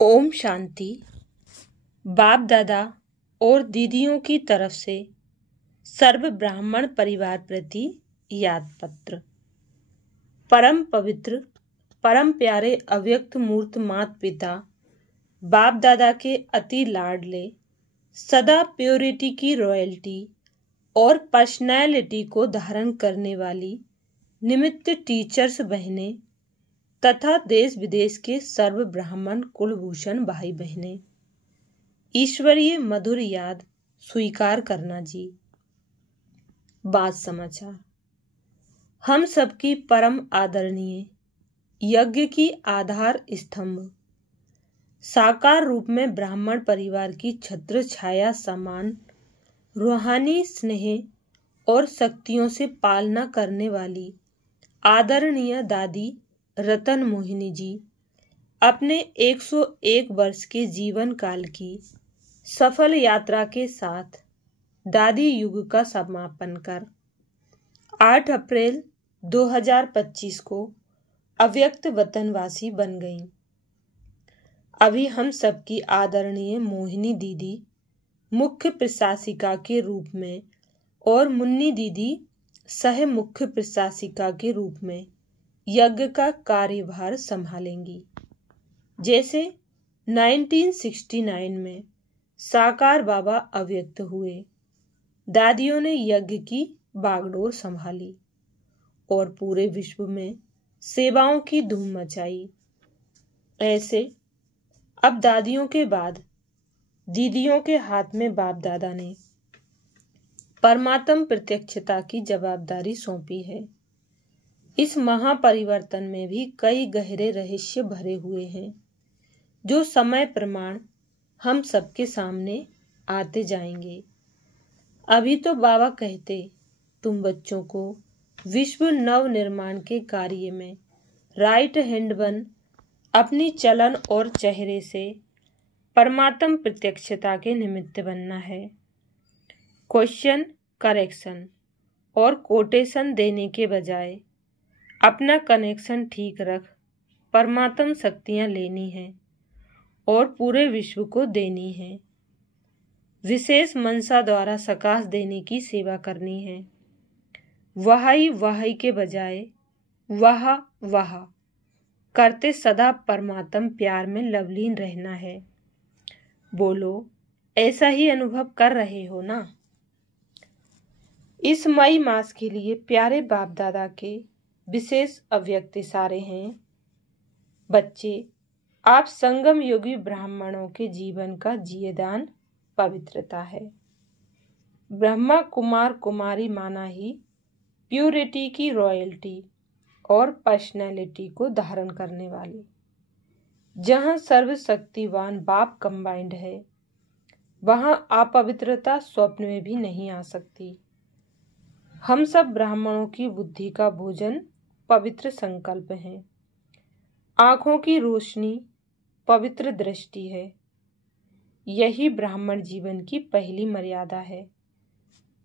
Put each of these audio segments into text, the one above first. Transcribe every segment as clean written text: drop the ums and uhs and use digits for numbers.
ओम शांति। बाप दादा और दीदियों की तरफ से सर्व ब्राह्मण परिवार प्रति याद पत्र। परम पवित्र परम प्यारे अव्यक्त मूर्त मात पिता बाप दादा के अति लाडले, सदा प्योरिटी की रॉयल्टी और पर्सनैलिटी को धारण करने वाली निमित्त टीचर्स बहनें तथा देश विदेश के सर्व ब्राह्मण कुलभूषण भाई बहनें, ईश्वरीय मधुर याद स्वीकार करना जी। बात समाचार। हम सबकी परम आदरणीय यज्ञ की आधार स्तंभ, साकार रूप में ब्राह्मण परिवार की छत्र छाया समान रूहानी स्नेह और शक्तियों से पालना करने वाली आदरणीय दादी रतन मोहिनी जी अपने 101 वर्ष के जीवन काल की सफल यात्रा के साथ दादी युग का समापन कर 8 अप्रैल 2025 को अव्यक्त वतनवासी बन गईं। अभी हम सबकी आदरणीय मोहिनी दीदी मुख्य प्रशासिका के रूप में और मुन्नी दीदी सह मुख्य प्रशासिका के रूप में यज्ञ का कार्यभार संभालेंगी। जैसे 1969 में साकार बाबा अव्यक्त हुए, दादियों ने यज्ञ की बागडोर संभाली और पूरे विश्व में सेवाओं की धूम मचाई। ऐसे अब दादियों के बाद दीदियों के हाथ में बाप दादा ने परमात्म प्रत्यक्षता की जवाबदारी सौंपी है। इस महापरिवर्तन में भी कई गहरे रहस्य भरे हुए हैं, जो समय प्रमाण हम सबके सामने आते जाएंगे। अभी तो बाबा कहते, तुम बच्चों को विश्व नव निर्माण के कार्य में राइट हैंड बन अपनी चलन और चेहरे से परमात्म प्रत्यक्षता के निमित्त बनना है। क्वेश्चन, करेक्शन और कोटेशन देने के बजाय अपना कनेक्शन ठीक रख परमात्म शक्तियां लेनी है और पूरे विश्व को देनी है। विशेष मनसा द्वारा सकाश देने की सेवा करनी है। वहाई के बजाय वाह करते सदा परमात्म प्यार में लवलीन रहना है। बोलो, ऐसा ही अनुभव कर रहे हो ना? इस मई मास के लिए प्यारे बाप दादा के विशेष अव्यक्त इशारे हैं। बच्चे, आप संगम योगी ब्राह्मणों के जीवन का जियेदान पवित्रता है। ब्रह्मा कुमार कुमारी माना ही प्योरिटी की रॉयल्टी और पर्सनैलिटी को धारण करने वाली। जहां सर्वशक्तिवान बाप कंबाइंड है, वहां अपवित्रता स्वप्न में भी नहीं आ सकती। हम सब ब्राह्मणों की बुद्धि का भोजन पवित्र संकल्प है। आंखों की रोशनी पवित्र दृष्टि है। यही ब्राह्मण जीवन की पहली मर्यादा है।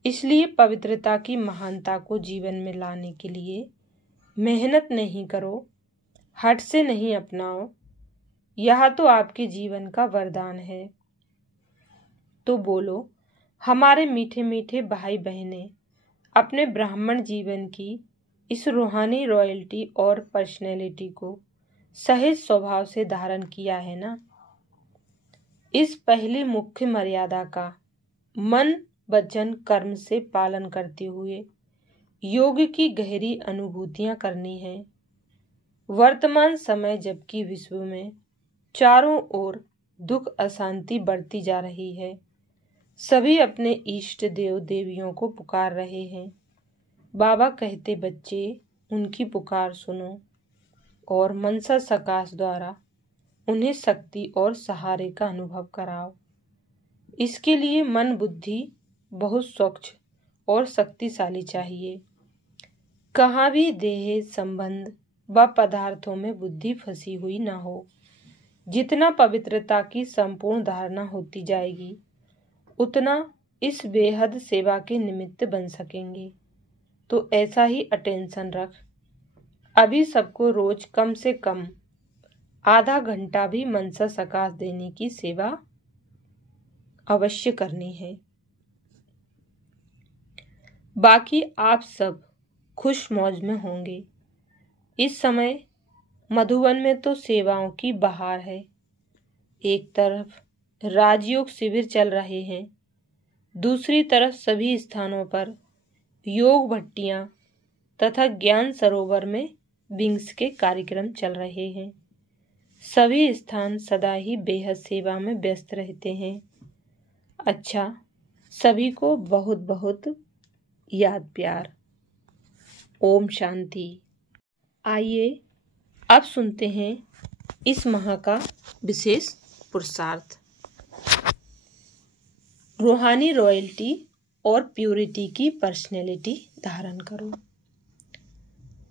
इसलिए पवित्रता की महानता को जीवन में लाने के लिए मेहनत नहीं करो, हठ से नहीं अपनाओ। यह तो आपके जीवन का वरदान है। तो बोलो, हमारे मीठे मीठे भाई बहनें अपने ब्राह्मण जीवन की इस रूहानी रॉयल्टी और पर्सनैलिटी को सहज स्वभाव से धारण किया है ना? इस पहली मुख्य मर्यादा का मन वचन कर्म से पालन करते हुए योग की गहरी अनुभूतियां करनी है। वर्तमान समय जबकि विश्व में चारों ओर दुख अशांति बढ़ती जा रही है, सभी अपने इष्ट देव देवियों को पुकार रहे हैं। बाबा कहते, बच्चे, उनकी पुकार सुनो और मनसा सकाश द्वारा उन्हें शक्ति और सहारे का अनुभव कराओ। इसके लिए मन बुद्धि बहुत स्वच्छ और शक्तिशाली चाहिए। कहाँ भी देह संबंध व पदार्थों में बुद्धि फंसी हुई न हो। जितना पवित्रता की संपूर्ण धारणा होती जाएगी, उतना इस बेहद सेवा के निमित्त बन सकेंगे। तो ऐसा ही अटेंशन रख। अभी सबको रोज कम से कम आधा घंटा भी मनसा सकाश देने की सेवा अवश्य करनी है। बाकी आप सब खुश मौज में होंगे। इस समय मधुबन में तो सेवाओं की बहार है। एक तरफ राजयोग शिविर चल रहे हैं, दूसरी तरफ सभी स्थानों पर योग भट्टियां तथा ज्ञान सरोवर में विंग्स के कार्यक्रम चल रहे हैं। सभी स्थान सदा ही बेहद सेवा में व्यस्त रहते हैं। अच्छा, सभी को बहुत बहुत याद प्यार। ओम शांति। आइए अब सुनते हैं इस माह का विशेष पुरुषार्थ। रूहानी रॉयल्टी और प्यूरिटी की पर्सनैलिटी धारण करो।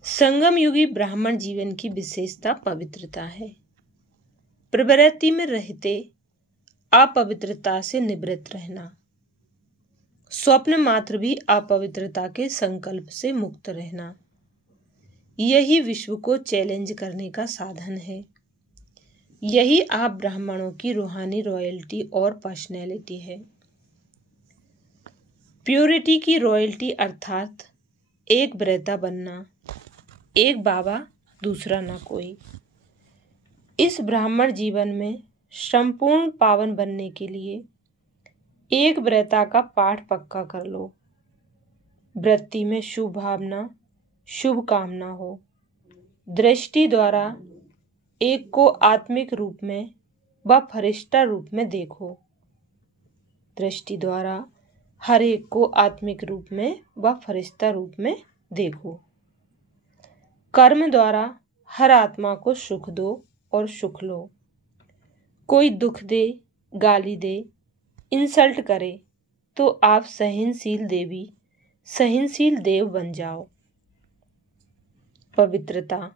संगम युगी ब्राह्मण जीवन की विशेषता पवित्रता है। प्रवृत्ति में रहते अपवित्रता से निवृत्त रहना, स्वप्न मात्र भी अपवित्रता के संकल्प से मुक्त रहना, यही विश्व को चैलेंज करने का साधन है। यही आप ब्राह्मणों की रूहानी रॉयल्टी और पर्सनैलिटी है। प्योरिटी की रॉयल्टी अर्थात एक ब्रेता बनना, एक बाबा दूसरा ना कोई। इस ब्राह्मण जीवन में संपूर्ण पावन बनने के लिए एक ब्रेता का पाठ पक्का कर लो। वृत्ति में शुभ भावना, शुभ कामना हो। दृष्टि द्वारा एक को आत्मिक रूप में व फरिश्ता रूप में देखो। दृष्टि द्वारा हर एक को आत्मिक रूप में व फरिश्ता रूप में देखो। कर्म द्वारा हर आत्मा को सुख दो और सुख लो। कोई दुख दे, गाली दे, इंसल्ट करे तो आप सहनशील देवी, सहनशील देव बन जाओ। पवित्रता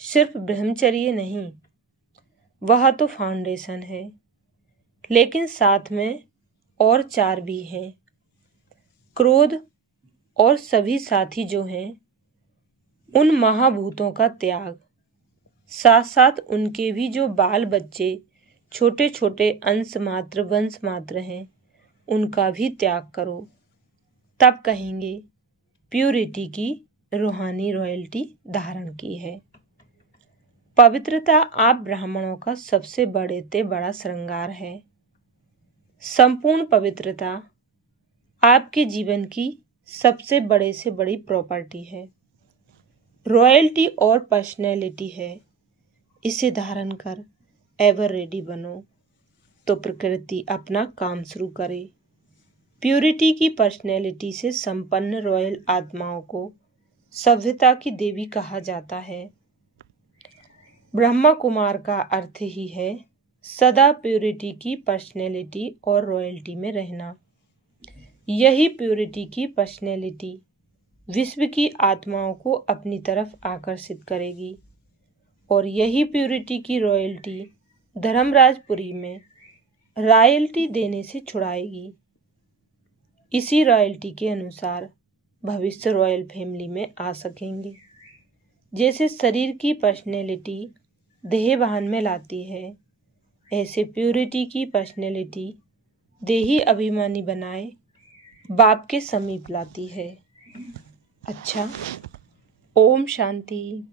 सिर्फ ब्रह्मचर्य नहीं, वह तो फाउंडेशन है, लेकिन साथ में और 4 भी हैं। क्रोध और सभी साथी जो हैं, उन महाभूतों का त्याग, साथ साथ उनके भी जो बाल बच्चे, छोटे छोटे अंश मात्र, वंश मात्र हैं, उनका भी त्याग करो। तब कहेंगे प्यूरिटी की रूहानी रॉयल्टी धारण की है। पवित्रता आप ब्राह्मणों का सबसे बड़ा श्रृंगार है। संपूर्ण पवित्रता आपके जीवन की सबसे बड़े से बड़ी प्रॉपर्टी है। रॉयल्टी और पर्सनैलिटी है। इसे धारण कर एवर रेडी बनो तो प्रकृति अपना काम शुरू करे। प्यूरिटी की पर्सनैलिटी से संपन्न रॉयल आत्माओं को सभ्यता की देवी कहा जाता है। ब्रह्मा कुमार का अर्थ ही है सदा प्यूरिटी की पर्सनैलिटी और रॉयल्टी में रहना। यही प्यूरिटी की पर्सनैलिटी विश्व की आत्माओं को अपनी तरफ आकर्षित करेगी और यही प्यूरिटी की रॉयल्टी धर्मराजपुरी में रॉयल्टी देने से छुड़ाएगी। इसी रॉयल्टी के अनुसार भविष्य रॉयल फैमिली में आ सकेंगे। जैसे शरीर की पर्सनैलिटी देह वाहन में लाती है, ऐसे प्यूरिटी की पर्सनैलिटी देही अभिमानी बनाए बाप के समीप लाती है। अच्छा, ओम शांति।